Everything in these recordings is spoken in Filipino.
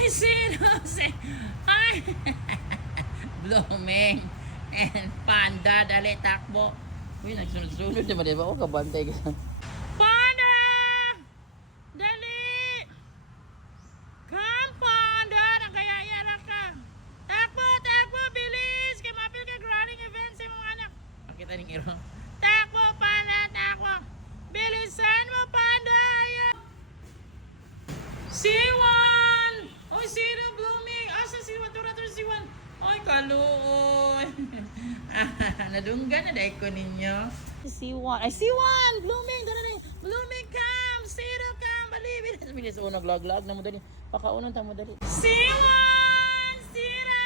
Uy, sino? Ay! Blooming and Panda, dali, takbo. Uy, nagsunod-sunod naman, di ba? O, kabantay ka. Panda! Dali! Come, Panda! Nakayayara ka. Takbo, takbo, bilis! Kaya mapil ka running event sa mga anak. Makita ning iro. Takbo, Panda, takbo. Bilisan mo, Panda! Ayan. C1! Oy, sino blooming? Asa si Watura C1? Oy, kaluoy. Nadunggan na dahil ko ninyo. C1. Ay, C1! Blooming! Doon na blooming, come! Sino, come! Balibin! Bilis, naglag-lag na mo dali. Pakaunan ta mo dali. C1! Sino!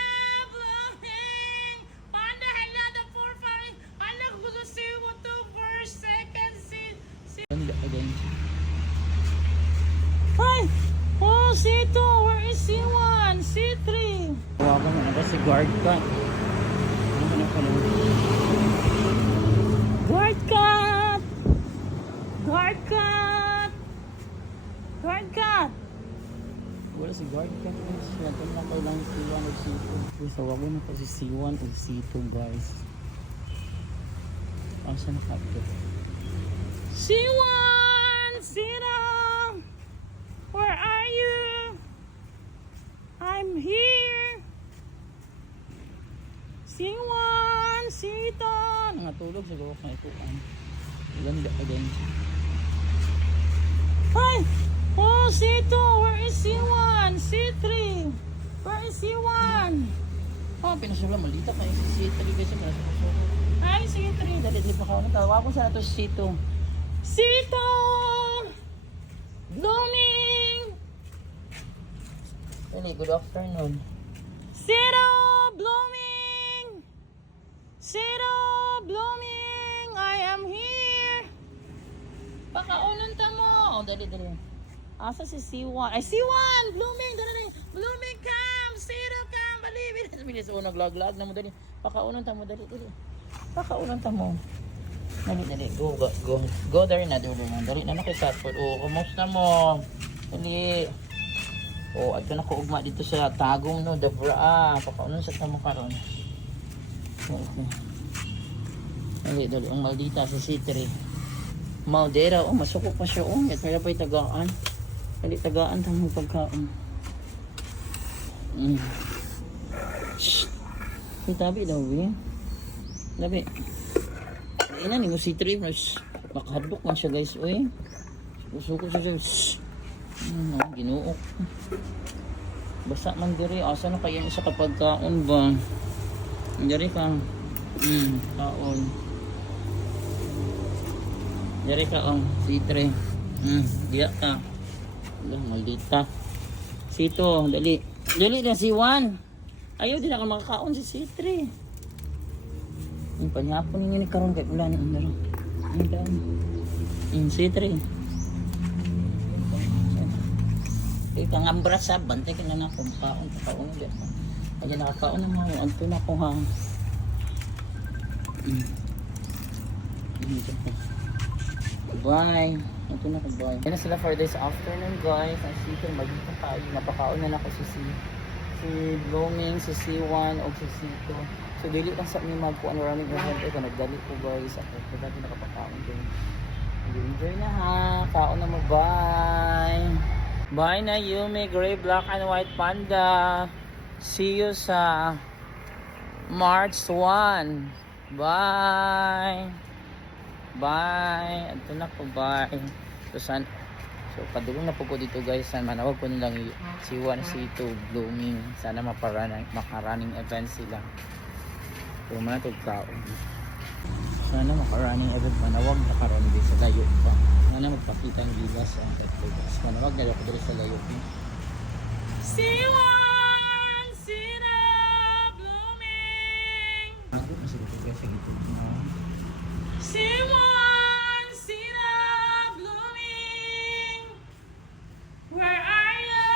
Blooming! Panda, hala, the 4-5. Hala, gusto C1 to first, second, Ay! Oh, C2! Where is C1? C3! Tawagan mo na ba si guard ka? Guard cut! Guard cut! Guard cut! Wala si guard cut. Ito na kailangan C1 o C2. Tawagan mo pa si C1 o C2, guys. Asa na kapto? C1! Sino? Where are you? I'm here. C1, C2. Nangatulog siguro kung ituan. Ganda again. Hi! Oh, C2. Where is C1? C3. Where is C1? Oh, pinasula. Malita pa yung C3 kasi pinasula. Ay, C3. Dalit pa ka. Tawa ko sa ito C2. C2! Blooming! Hey, good afternoon. Zero blooming! Zero blooming! I am here! Pakaunan ta mo! Oh, dali. Asa si C1? Ay, C1! Blooming! Dali. Blooming, come! Zero, come! Balibin! Bilis, naglag-lag na mo dali. Pakaunan ta mo, dali. Pakaunan ta mo. Dali. Go there na. Dali na nakisatpod. Oh, kumusta mo? Dali. Oh, at ka nakuugma dito sa tagong no, dabra. Pakaunan sa tamo karon. Dali. Ang maldita si C3. Maldera. Oh, masuko pa siya. Oh, at may pa'y tagaan. Dali, tagaan tamang pagkaon. Shhh. May tabi daw, eh. Labi. Ina ni mo si C3 mas makahadlok man siya, guys. Uy. Suko siya. Shhh. Ginuok. Basa man diri. Asa na kaya isa kapag kaon ba? Diri ka. Kaon. Diri ka ang C3. Diya ka. Maldita. C2, dali. Dali na C1. Ayaw din ako makakaon si C3. Yung panyapon ninyo ni karon kay wala ni andaro. Yung C3. Kaya kang ambra sa bantay ka na na kung kaon dyan. Kaya nakakaon na mga anto na ko ha. Bye. Anto na ko bye. Yan na sila for this afternoon, guys. Ang C3 magiging tayo. Napakaon na ako si Blooming, si C1 o si C2. So dili lang sa mga magkuhan running event. Ito nagdali ko, guys. Ako dati nakapakaon din. Enjoy na ha. Kaon na mo. Bye. Bye na Yumi, Gray, Black and White Panda. See you sa March 1. Bye. Bye. Ito na po, bye. So padulong na po ko dito, guys. Manawag po nilang C1, C2, Blooming. Sana makarunning event sila. So manatog kaon. Sana makarunning event. Manawag na karon din sa layo pa. Sana magpakita ng ligas ang Petrogas. Manawag na ako dito sa layo pa. C1! Sino? Blooming! Ako na sa Petrogas sa gito. C1! Sino? Blooming! Where are you?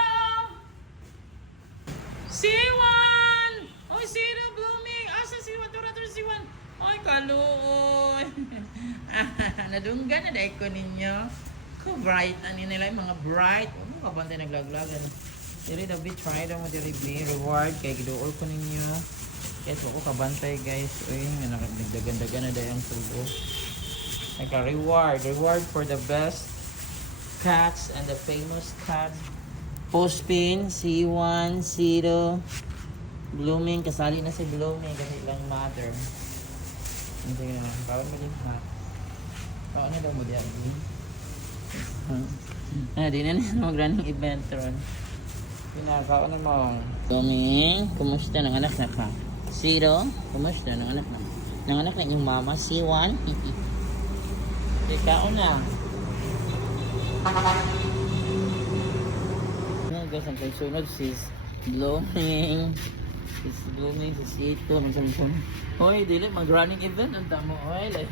C1! Oy, sino blooming? Asa si Watura C1? Oy, kaluoy. Nadunggan na dahil ko ninyo. Bright, ano nila yung mga bright. Ano ka ba tayo naglaglagan? Dili dabi try daw mo dili be reward kay giduol ko ninyo. Yes, ko kabantay guys. Uy, nagdagan-dagan na dayang tubo. Nagka-reward. Reward for the best cats and the famous cat. Postpin, C1, Zero, Blooming. Kasali na si Blooming kasi lang mother. Hindi nga. Kawan mo din ha. Kawan na daw mo diyan. Di na mag-running event ron. Pinakaon na mo. Blooming, kumusta ng anak na ka? Zero, kumusta ng anak na? Ng anak na yung mama, C1. Ikaw na. Guys, ang sunod si Blooming. Si Blooming, si Sito. Hoy, dili mag-running event. Ang tamo. Hoy, like.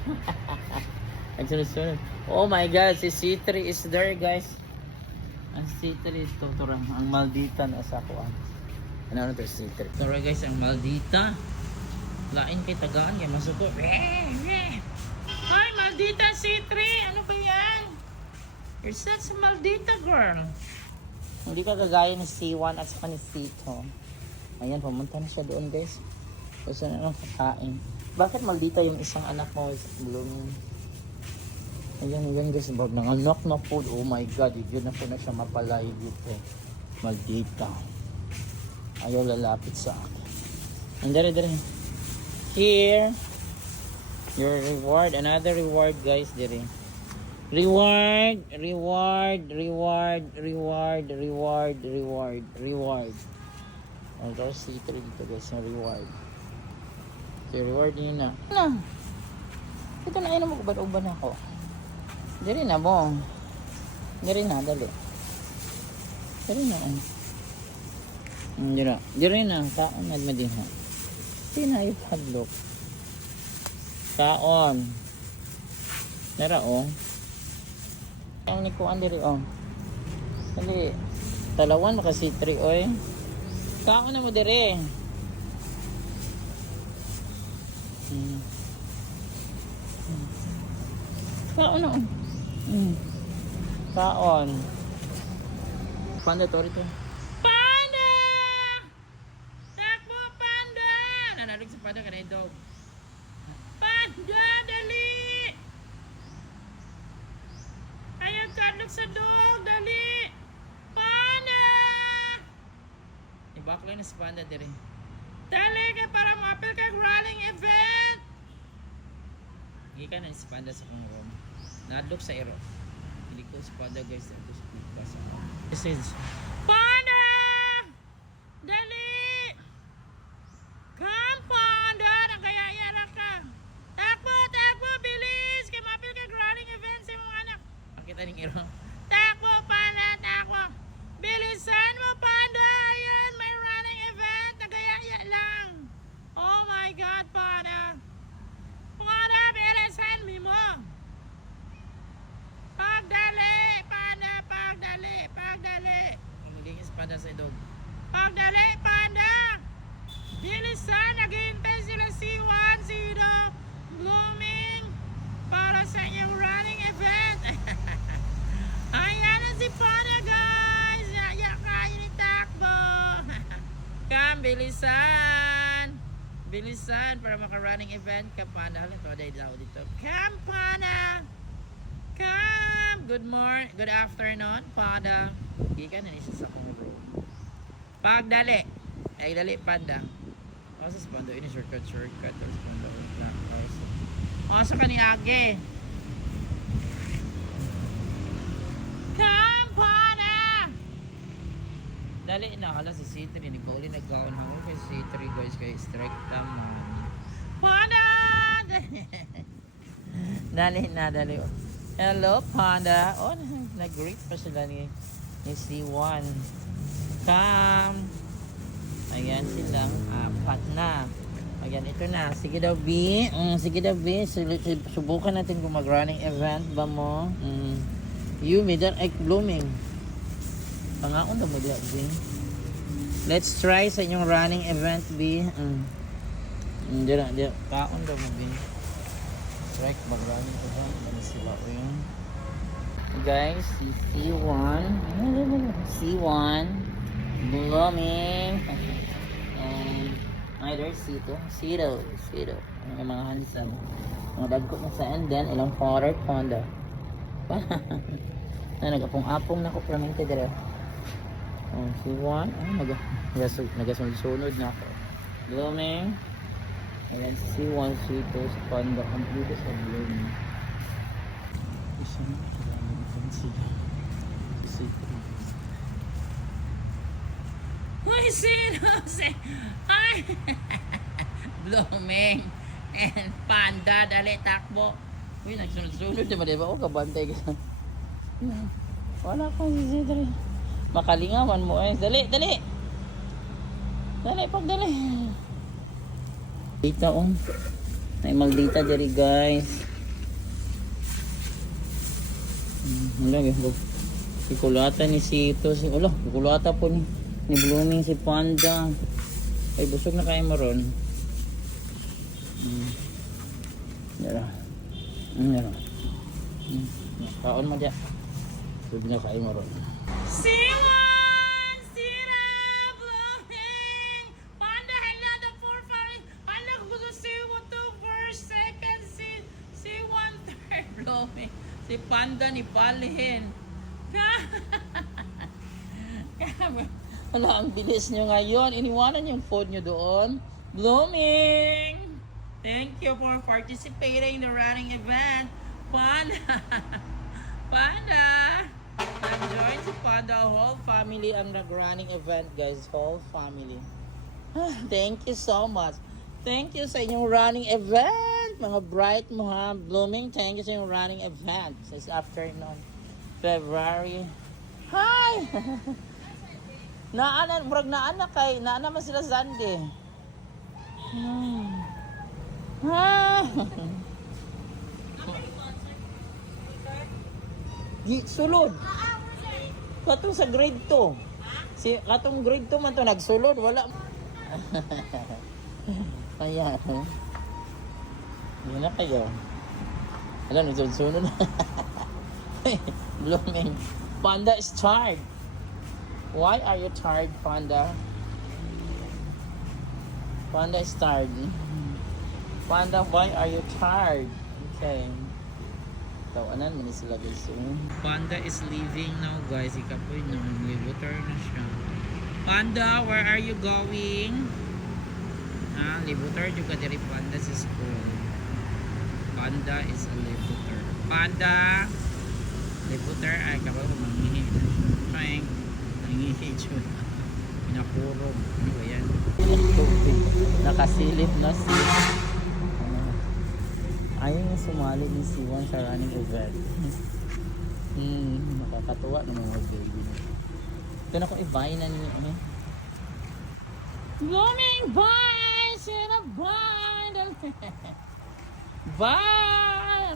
Ang sunod. Oh my God, si C3 is there, guys. Ang C3 is tuturang. Ang Maldita na sa kuan. Ano to C3? Sorry guys, ang Maldita. Lain kay tagaan kay masuko. Hoy, Maldita C3. Ano ba yan? You're such a Maldita girl. Hindi ka kagaya ni C1 at saka ni Sito. Ayan, pumunta na siya doon guys. Gusto na lang kakain. Bakit Maldita yung isang anak mo? Blooming. Ayan guys, nanganak na po. Oh my God, yun na po na siya mapalay dito. Maldita. Ayaw lalapit sa akin. And dere. Here. Your reward. Another reward guys, dere. Reward. Oh, there's C3 dito guys, yung reward. Okay, reward yun na. Ano? Ito na, ayun mo, uban ako. Dere na mo. Dere na, dali. Dere na. Dere na, kaon na din ha. Hindi na yung padlock. Kaon. Nara oh. Ang nikuan diri oh. Dali. Talawan maka C3 oy. Kaon na mo diri. Kaon na oh. Kaon. Panda to rito. Panda! Takbo panda! Nanalig sa panda kanay dog. Panda dali! Ayaw kadlok sa dog, dali! Panda! Ibakla na si Panda diri. Dali kay para mapil kay running event! Gikan na si Panda sa kong room. Nadlok sa ero. Hindi ko si Panda guys. This is Panda! Dali! Come Panda! Nakayaya na ka! Takbo! Bilis! Kay mapil kay running event sa mga anak. Kita ning iro. Takbo, Panda, takbo. Bilisan mo, Panda. Ayan, may running event. Nagayaya lang. Oh my God, Panda. Panda, bilisan mo. Pagdali, Panda, pagdali. Pumulingis Panda sa dog. Pagdali, Panda. Bilisan, naghihintay sila C1, Zero, Blooming para sa iyong running event. Ayan na si Panda guys. Yaya kayo ni takbo. Come, bilisan para maka-running event ka Panda. Halin to day daw dito. Come Panda. Come. Good afternoon Panda. Gikan na siya sa kong room. Pagdali. Ay dali Panda. Asa sa Panda ini shortcut or sa Panda. Asa ka ni Age. Come, Panda! Dali na, hala si C3. Nagkauli nagkaon ako kay C3 guys. Kay strike naman. Panda! Dali na. Hello, Panda. Oh, nag-greet pa sila ni C1. Come! Ayan silang apat na. Ayan, ito na. Sige daw, B. Subukan natin kung mag-running event ba mo. You made an egg blooming. Pangaon na mo diya, B. Let's try sa inyong running event, B. Diyan. Kaon daw mo, B. Try mag-running event. Ano sila o yun? Guys, si C1. Blooming. And either Sito. Ang mga handsome. Mga dagko na sa and then ilang water panda. Na nagapong-apong na ko permente dire. Oh, si Juan, nagasunod na ako. Blooming. Ayan, si Juan, Sito, si Panda, ang beauty sa Blooming. Isa na, kailangan natin si Sito. Uy, Sito! Ay! Blooming and Panda, dali, takbo. Uy, nagsunod-sunod naman, diba? O, kabantay ka. Wala ko si Sito. Makalingawan mo eh. Dali, dali! Dali, pagdali. Dita oh. Ay magdita diri guys. Wala gyud. Ikulata ni Sito si ulo, ikulata po ni Blooming si Panda. Ay busog na kay mo ron. Dara. Dara. Kaon mo dia. Busog na kay mo ron. Si Panda ni Palihin. Wala, ang bilis nyo ngayon. Iniwanan yung phone nyo doon. Blooming! Thank you for participating in the running event. Panda! Panda! Enjoy si Panda. Whole family ang nag-running event, guys. Whole family. Thank you so much. Thank you sa inyong running event. Mga bright mo ha, Blooming. Thank you sa yung running event this afternoon, February. Hi! Naanan, murag naana kay, naana man sila Sunday. Sulod. Katong sa grade 2. Katong grade 2 man to nagsulod, wala. Kaya, yun na kayo. Alam, nagsunod na. Blooming. Panda is tired. Why are you tired, Panda? Panda is tired. Panda, why are you tired? Okay. Tawanan mo ni sila guys. Panda is leaving now guys. Ikapoy no. Libutor na siya. Panda, where are you going? Libutor juga dari Panda sa school. Panda is a libutor. Panda! Libutor ay kapag mangihi. Trying. Nangihi siya. Pinapurog. Ano ba yan? Nakasilip na si ayaw nga sumali ni Siwan sa running event. Nakakatuwa ng mga baby. Ito na kung i-buy na niyo. Blooming! Bye! Sina bye! Bye!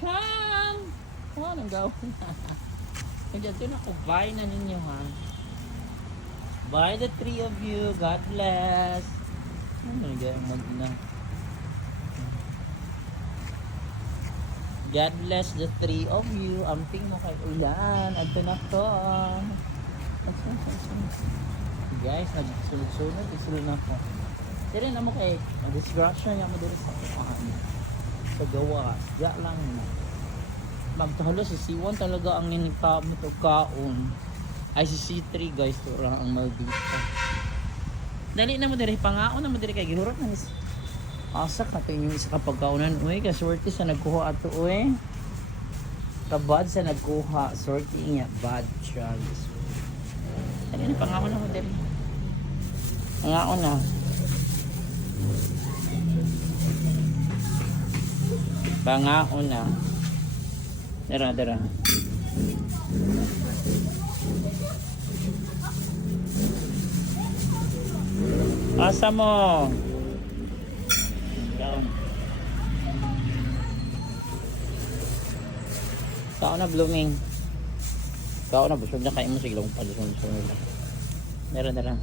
Come! Oh, anong gawin na? Ito na kung bye na ninyo ha. Bye the three of you. God bless. Ano na gawin mag-ina? God bless the three of you. Amping mo kay ulan. Ito na to. Guys, nagsunod-sunod. Isulod na ko. Dire na mo kay disgrasya niya mo dito sa kuhaan. Sa gawa. Diya lang. Magtahalo si C1 talaga ang inikamo to kaon. Ay si C3 guys. Ito lang ang maldita. Dali na mo dire. Pangaon na mo dire kay gihurot na nis. Asak na ito yung isa kapagkaunan. Uy, kaswerte sa nagkuha ato. Uy. Kabad sa nagkuha. Swerte niya. Bad Charles. Dali na pangaon na mo dire. Pangaon na. Pangaon na. Dara. Asa mo? Kao na Blooming. Kao na busog na kain mo siglang palusong-sunod. Dara.